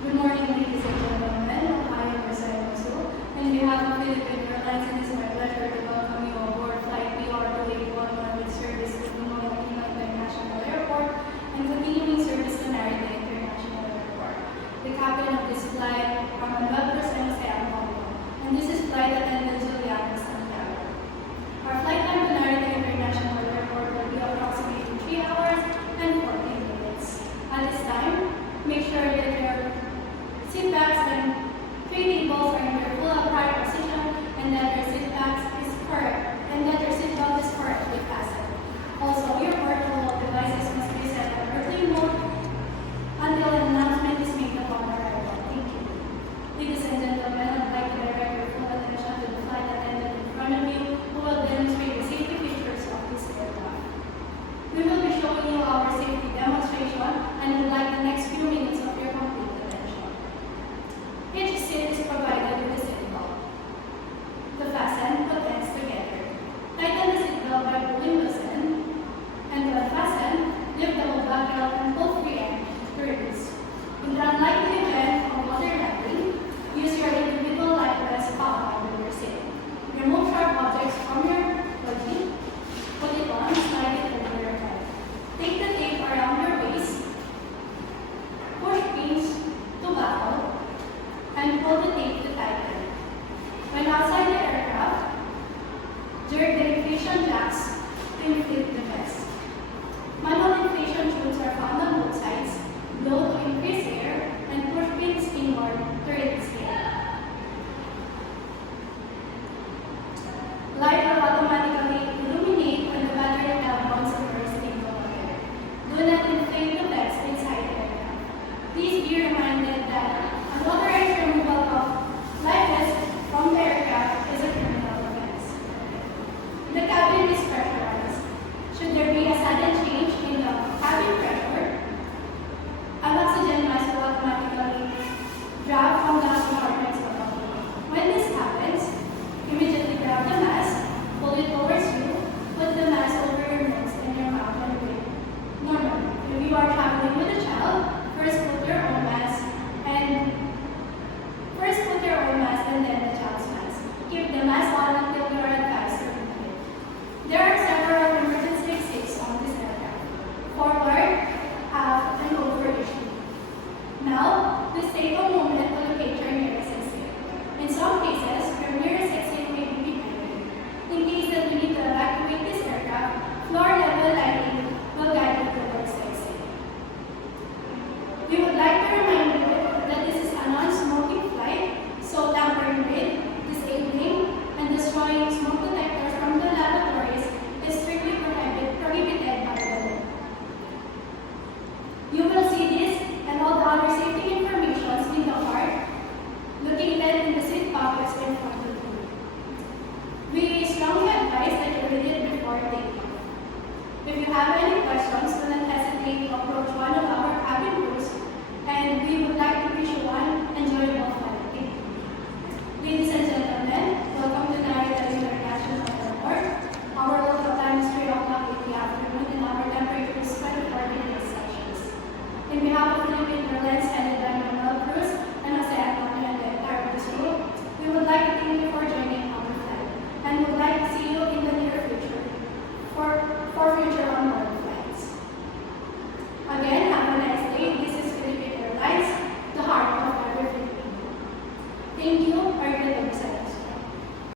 Good morning, ladies and gentlemen. I am Rosai Masu. On behalf of Philippine Airlines, it is my pleasure to welcome you aboard Flight PR2811 with service to Ninoy Aquino International Airport and continuing service to Narita International Airport. The captain of this flight, Manuel Roseno Sayamolo, and this is flight attendant Juliana Santiago. Our flight time to Narita International Airport will be approximately 3 hours and 14 minutes. At this time, make sure that your seat backs and three tables are in their full upright position and that your seat backs is correct and that your seat belt is correctly fastened. Also, your portable devices must be set on airplane mode until an announcement is made upon arrival. Thank you. Ladies and gentlemen, I'd like to direct your full attention to the flight attendant in front of you who will demonstrate the safety features of this aircraft. We will be showing you our safety demonstration and would like the next few minutes of your complete attention. Each seat is provided with a seat belt. To fasten, put ends together. Tighten the seat belt by pulling loose end, and to unfasten, lift the buckle and pull free end to release. In the unlikely event of water landing, use your individual life vest found under your seat. Remove sharp objects from your body, put it on, slide it over your head. Take the tape around your waist, push pins to buckle, and pull the tape to tighten. When outside the aircraft, jerk the inflation jacks to inflate the vest. Manual inflation tubes are found on both sides, blow to increase air, and push pins inward to release air. Light will automatically illuminate when the battery meltdowns occurs in the water. Do not inflate the vest inside the aircraft. Please be reminded that unauthorized removal of life vests from the aircraft is a criminal offense. The cabin is pressurized. Should there be a sudden change in the cabin pressure, an oxygen mask will automatically drop from the compartments above you. When this happens, immediately grab the mask, pull it towards you, put the mask over your nose and your mouth and breathe. Normally, if you are traveling with a child, first put your own mask and then the child's mask. Keep the mask on until you are advised to remove it. There are several emergency exits on this aircraft: forward, aft, and over issue. Now, please take a moment to locate your nearest exit. In some cases, your nearest exit may be behind you. In case that you need to evacuate this aircraft, floor level lighting will guide you towards the exit. We would like to remind you that this is a non-smoking flight, so tampering with, disabling, and destroying smoke detectors from the lavatories is strictly prohibited by the law. You will see this and all the other safety information in the card located in the seat pockets in front of you. We strongly advise that you read it before taking off. If you have any questions, do not hesitate to approach one of